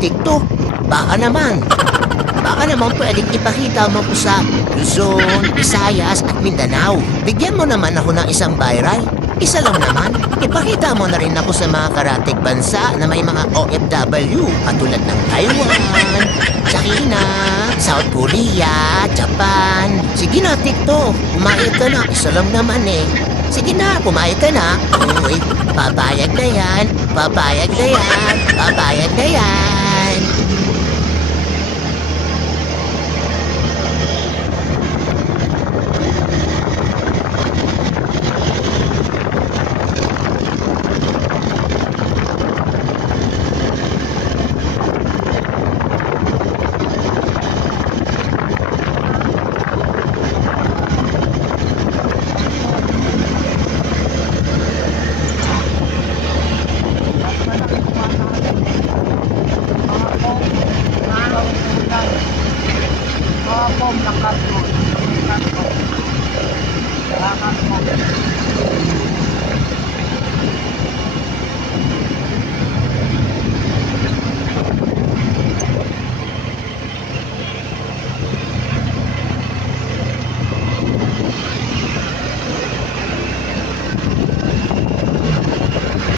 TikTok. Baka naman. Baka naman pwedeng ipakita mo ko sa Luzon, Visayas at Mindanao. Bigyan mo naman ako ng isang viral. Isa lang naman. Ipakita mo na rin ako sa mga karatig bansa na may mga OFW katulad ng Taiwan, China, South Korea, Japan. Sige na, TikTok. Pumayag ka na. Isa lang naman eh. Sige na, pumayag ka na. Uy, papayag na yan. Papayag na yan. Papayag na yan.